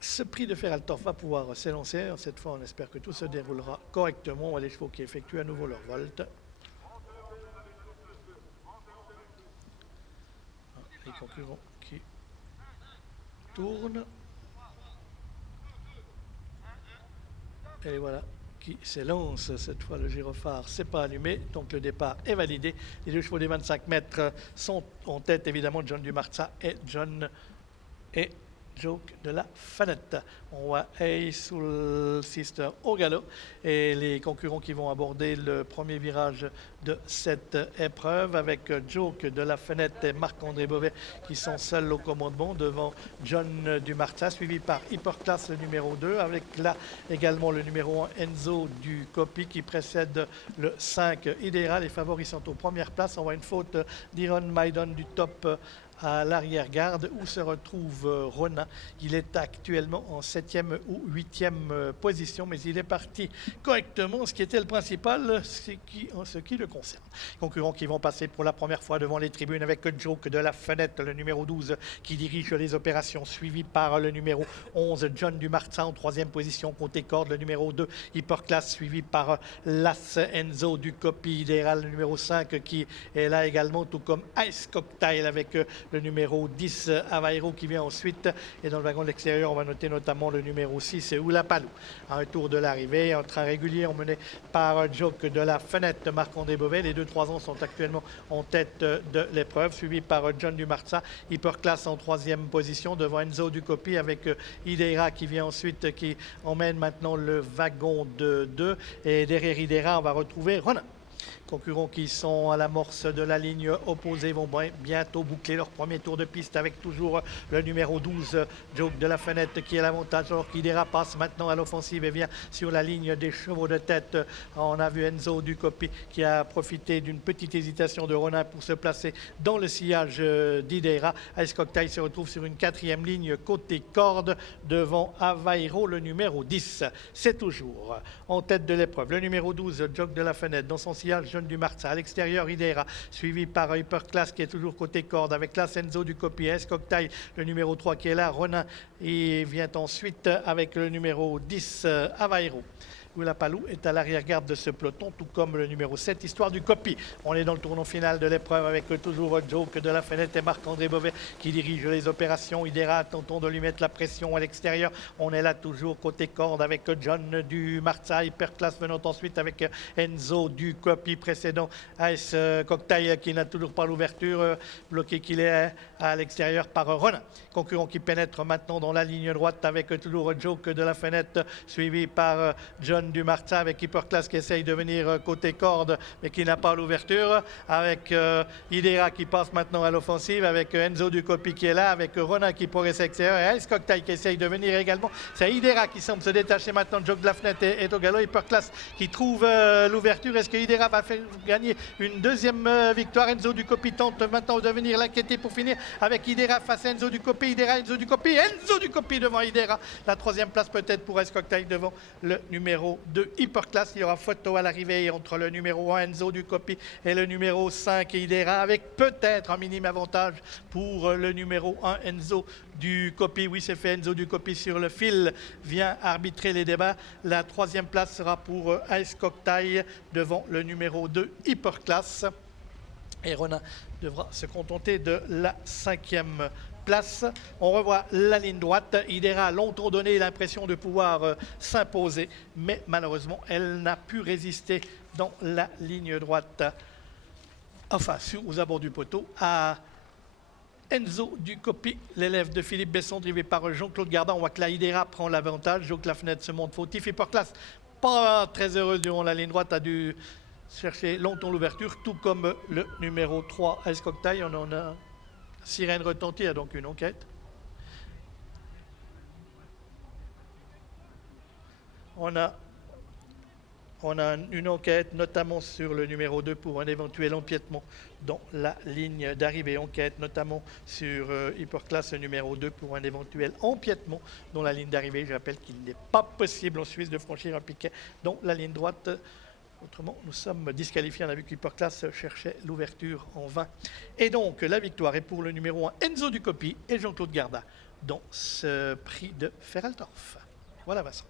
ce prix de Feraltorf va pouvoir s'élancer. Cette fois, on espère que tout se déroulera correctement. On voit les chevaux qui effectuent à nouveau leur volte. Les concurrents qui tournent. Et voilà, qui s'élance. Cette fois, le gyrophare s'est pas allumé, donc le départ est validé. Les deux chevaux des 25 mètres sont en tête, évidemment, John Dumarza et Joke de la Fanette. On voit Ace Soul Sister au galop et les concurrents qui vont aborder le premier virage de cette épreuve avec Joke de la Fanette et Marc-André Beauvais qui sont seuls au commandement devant John Dumarza, suivi par Hyperclass le numéro 2 avec là également le numéro 1 Enzo du Copy qui précède le 5 Idera. Les favoris sont aux premières places. On voit une faute d'Iron Maidon du top à l'arrière-garde où se retrouve Ronin. Il est actuellement en 7e ou 8e position, mais il est parti correctement, ce qui était le principal, en ce qui le concerne. Concurrents qui vont passer pour la première fois devant les tribunes avec Joke de la Fenêtre, le numéro 12 qui dirige les opérations, suivi par le numéro 11 John Dumarza en 3e position, côté corde, le numéro 2 Hyperclass, suivi par l'As Enzo du Copy Idéral, le numéro 5 qui est là également, tout comme Ice Cocktail avec le numéro 10 Avairo qui vient ensuite. Et dans le wagon de l'extérieur, on va noter notamment le numéro 6 Oulapalou. À un tour de l'arrivée, en train régulier emmené par Joke de la Fenêtre, Marc-André Beauvais. Les 2-3 ans sont actuellement en tête de l'épreuve, suivi par John Dumarza. Hyperclass en 3e position devant Enzo Ducopy avec Idera qui vient ensuite, qui emmène maintenant le wagon de 2. Et derrière Idera, on va retrouver Ronin. Concurrents qui sont à l'amorce de la ligne opposée vont bientôt boucler leur premier tour de piste avec toujours le numéro 12, Joke de la Fenêtre, qui est l'avantage alors qu'Idera passe maintenant à l'offensive et vient sur la ligne des chevaux de tête. On a vu Enzo Ducopy qui a profité d'une petite hésitation de Ronin pour se placer dans le sillage d'Idera. Ice Cocktail se retrouve sur une 4e ligne côté corde devant Avairo, le numéro 10. C'est toujours en tête de l'épreuve le numéro 12, Joke de la Fenêtre, dans son sillage John Dumarza. À l'extérieur, Idera, suivi par Hyperclass qui est toujours côté corde avec la Enzo du Copy, S Cocktail, le numéro 3 qui est là, Ronin, et vient ensuite avec le numéro 10, Avairo. Oulapalou est à l'arrière-garde de ce peloton, tout comme le numéro 7, Histoire du Copy. On est dans le tournant final de l'épreuve avec toujours Joke de la Fenêtre et Marc-André Beauvais qui dirige les opérations. Idera, tentons de lui mettre la pression à l'extérieur. On est là toujours côté corde avec John Dumarza, Hyperclass venant ensuite avec Enzo du Copy précédent. Ice Cocktail qui n'a toujours pas l'ouverture, bloqué qu'il est à l'extérieur par Ronin. Concurrent qui pénètre maintenant dans la ligne droite avec toujours Joke de la Fenêtre, suivi par John Dumarza avec Hyperclass qui essaye de venir côté corde mais qui n'a pas l'ouverture, avec Idera qui passe maintenant à l'offensive, avec Enzo du Copy qui est là, avec Ronin qui progresse à l'extérieur et Ice Cocktail qui essaye de venir également. C'est Idera qui semble se détacher maintenant. Joke de la Fenêtre est au galop. Hyperclass qui trouve l'ouverture. Est-ce que Idera va faire gagner une deuxième victoire? Enzo du Copy tente maintenant de venir l'inquiéter pour finir avec Idera face à Enzo du Copy. Idera, Enzo du Copy, Enzo du Copy devant Idera. La 3e place peut-être pour Ice Cocktail devant le numéro de Hyperclass. Il y aura photo à l'arrivée entre le numéro 1 Enzo du Copy et le numéro 5 Idera, avec peut-être un minime avantage pour le numéro 1 Enzo du Copy. Oui, c'est fait, Enzo du Copy sur le fil vient arbitrer les débats. La 3e place sera pour Ice Cocktail devant le numéro 2 Hyperclass. Et Ronin devra se contenter de la 5e place. On revoit la ligne droite. Idera a longtemps donné l'impression de pouvoir s'imposer, mais malheureusement, elle n'a pu résister dans la ligne droite, enfin, aux abords du poteau, à Enzo du Copy, l'élève de Philippe Besson, drivé par Jean-Claude Gardin. On voit que la Idera prend l'avantage. Joke de la Fenêtre se montre fautif. Hyperclass, pas très heureux durant la ligne droite, a dû chercher longtemps l'ouverture, tout comme le numéro 3 Ice Cocktail. On en a sirène retentie, a donc une enquête. On a une enquête notamment sur le numéro 2 pour un éventuel empiètement dans la ligne d'arrivée. Enquête notamment sur Hyperclass numéro 2 pour un éventuel empiètement dans la ligne d'arrivée. Je rappelle qu'il n'est pas possible en Suisse de franchir un piquet dans la ligne droite. Autrement, nous sommes disqualifiés. On a vu qu'Hyperclass cherchait l'ouverture en vain. Et donc, la victoire est pour le numéro 1 Enzo du Copy et Jean-Claude Gardin. dont ce prix de Feraltorf. Voilà, Vincent.